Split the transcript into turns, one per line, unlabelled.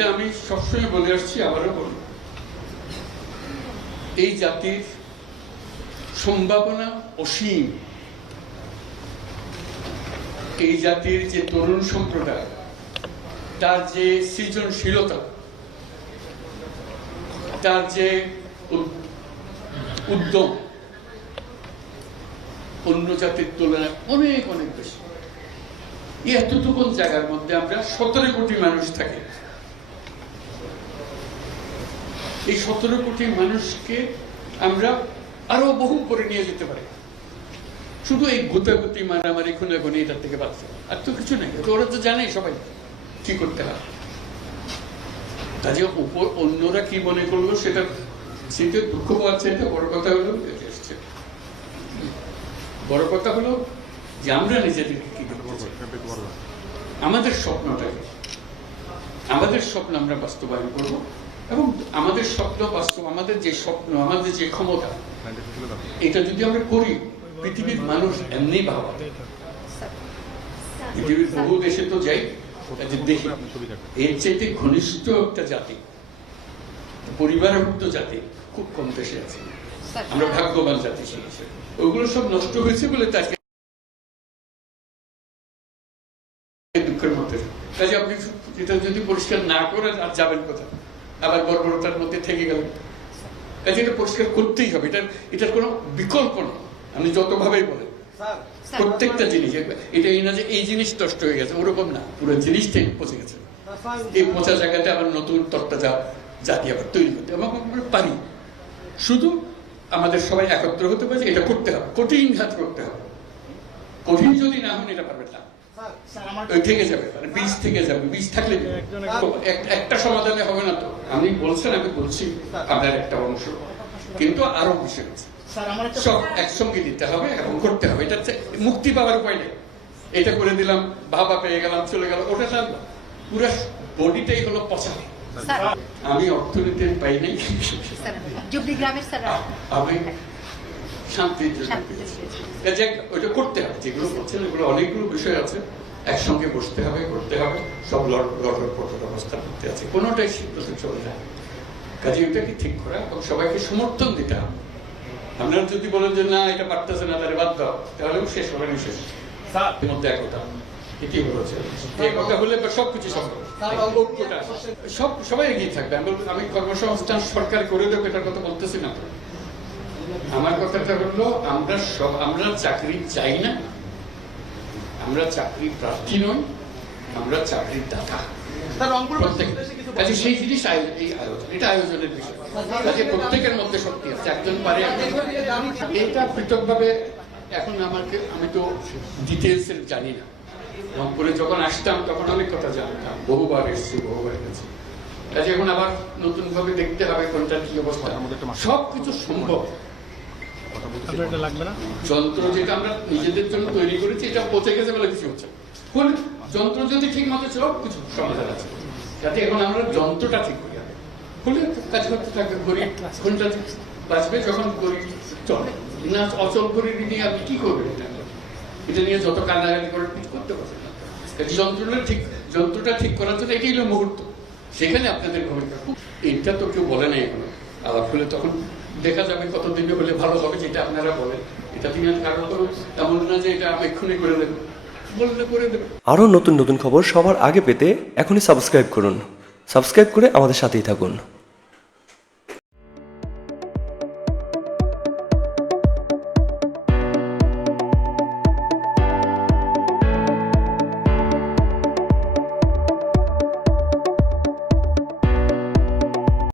এটা আমি সবসময় বলে আসছি, আবারও বলি এই জাতির সম্ভাবনা অসীম। এই জাতির যে তরুণ সম্প্রদায়, তার যে সৃজনশীলতা, তার যে উদ্যম, অন্য জাতির তুলনায় অনেক অনেক বেশি। এতটুকুন জায়গার মধ্যে আমরা সতেরো কোটি মানুষ থাকি। এই সতেরো কোটি মানুষকে আমরা আরও বহু করে নিয়ে যেতে পারি। শুধু এই গুতাগুতি, মারামারি, খুনাখুনি এটার থেকে বাঁচতে আর তো কিছু নেই। ওরা তো জানে সবাই কি করতে হয় কাজে উপর অন্যরা কি মনে করল সেটা সেটা দুঃখ পাচ্ছে, এটা বড় কথা হলো। বড় কথা হলো যে আমরা নিজেদেরকে কি আমাদের স্বপ্নটাকে আমাদের স্বপ্ন আমরা বাস্তবায়ন করব। এবং আমাদের স্বপ্ন বাস্তব, আমাদের যে স্বপ্ন, আমাদের যে ক্ষমতা, এটা যদি আমরা করি, পৃথিবীর মানুষ এমনি ভাবা। পৃথিবীর বহু দেশে তো যাই দেখি, এর চাইতে ঘনিষ্ঠ একটা জাতি, পরিবারভুক্ত জাতি খুব কম দেশে আছে। আমরা ভাগ্যবান জাতি হিসেবে। ওগুলো সব নষ্ট হয়েছে বলে তাকে দুঃখের মধ্যে। কাজে আপনি এটা যদি পরিষ্কার না করেন, আর যাবেন কোথায়? আবার বর্বরতার মধ্যে থেকে গেলেন কাজে এটা পরিষ্কার করতেই হবে। এটার এটার কোনো বিকল্প নেই। আপনি যতভাবেই বলেন। প্রত্যেকটা জিনিস এটা এই না যে এই জিনিস নষ্ট হয়ে গেছে ওরকম না। পুরো জিনিসটাই পচে গেছে। এই পচা জায়গাতে আবার নতুন তত্ত্বা যা জাতি আবার তৈরি করতে এবং আমরা পারি। শুধু আমাদের সবাই একত্র হতে পারে এটা করতে হবে। কঠিন ঘাত করতে হবে। কঠিন যদি না হন এটা পারবেন না। ওই থেকে যাবে মানে বীজ থেকে যাবে বীজ থাকলে একটা সমাধানে হবে না তো। আপনি বলছেন আমি বলছি আপনার একটা অংশ। কিন্তু আরও বিষয় আছে। সব একসঙ্গে দিতে হবে এবং করতে হবে এটা মুক্তি পাওয়ার উপায় নেই। এটা করে দিলাম ভাবা পেয়ে গেলাম চলে গেল ওটা না। পুরো বডিটাই হলো পচা। আমি অর্থনীতি পাই নাই। আমি
শান্তিতে।
কাজে ওইটা করতে হবে যেগুলো করছেন এগুলো অনেকগুলো বিষয় আছে। একসঙ্গে বসতে হবে করতে হবে সব লড়ার পথের অবস্থা করতে আছে। কোনোটাই চলে যায় কাজে ঠিক করা? এবং সবাইকে সমর্থন দিতে হবে। আপনারা যদি বলেন যে না এটা পারতেছে না তাহলে বাদ দাও। তাহলেও শেষ হবে না শেষ মধ্যে একতা। সব সবাই এগিয়ে থাকবে। আমি বলব, আমি কর্মসংস্থান সরকার করে দেবো এটার কথা বলতেছি না। আমার কথাটা হলো আমরা সব আমরা চাকরি চাই না। আমরা চাকরি প্রার্থী নই আমরা চাকরির দাতা। প্রত্যেকে কাজে সেই জিনিস এই আয়োজন এটা আয়োজনের বিষয়। কাজে প্রত্যেকের মধ্যে শক্তি আছে। একজন পারে এটা পৃথকভাবে এখন আমাকে আমি তো ডিটেলস জানি না। রংপুরে যখন আসতাম তখন অনেক কথা জানতাম। বহুবার এসেছি বহুবার গেছি। কাজে এখন আবার নতুন ভাবে দেখতে হবে কোনটা কি অবস্থা। সব কিছু সম্ভব
আপনার এটা লাগবে না
যন্ত্র যেটা আমরা নিজেদের জন্য তৈরি করেছি এটা পচে গেছে বলে কিছু হচ্ছে না। হলে যন্ত্র যদি ঠিক মতো সব কিছু সমাধান আছে। যাতে এখন আমরা যন্ত্রটা ঠিক করি। হলে কাজ করতে থাকবে কোনটা বাঁচবে যখন গরিব চলে। না অচল গরিব নিয়ে আপনি কি করবেন এটা? এটা নিয়ে যত কান্নাকাটি করে কিছু করতে পারবেন না। যন্ত্রটা ঠিক যন্ত্রটা ঠিক করার জন্য এটাই হলো মুহূর্ত। সেখানে আপনাদের ভূমিকা। খুব এইটা তো কেউ বলে নাই এখনও। আলাপ হলে তখন দেখা যাবে কত কতদিনে হলে ভালো হবে যেটা আপনারা বলেন। এটা তিনি কারণ তো তেমন না যে এটা আমি এক্ষুনি করে দেবে।
আরও নতুন নতুন খবর সবার আগে পেতে এখনই সাবস্ক্রাইব করুন। সাবস্ক্রাইব করে আমাদের সাথেই থাকুন।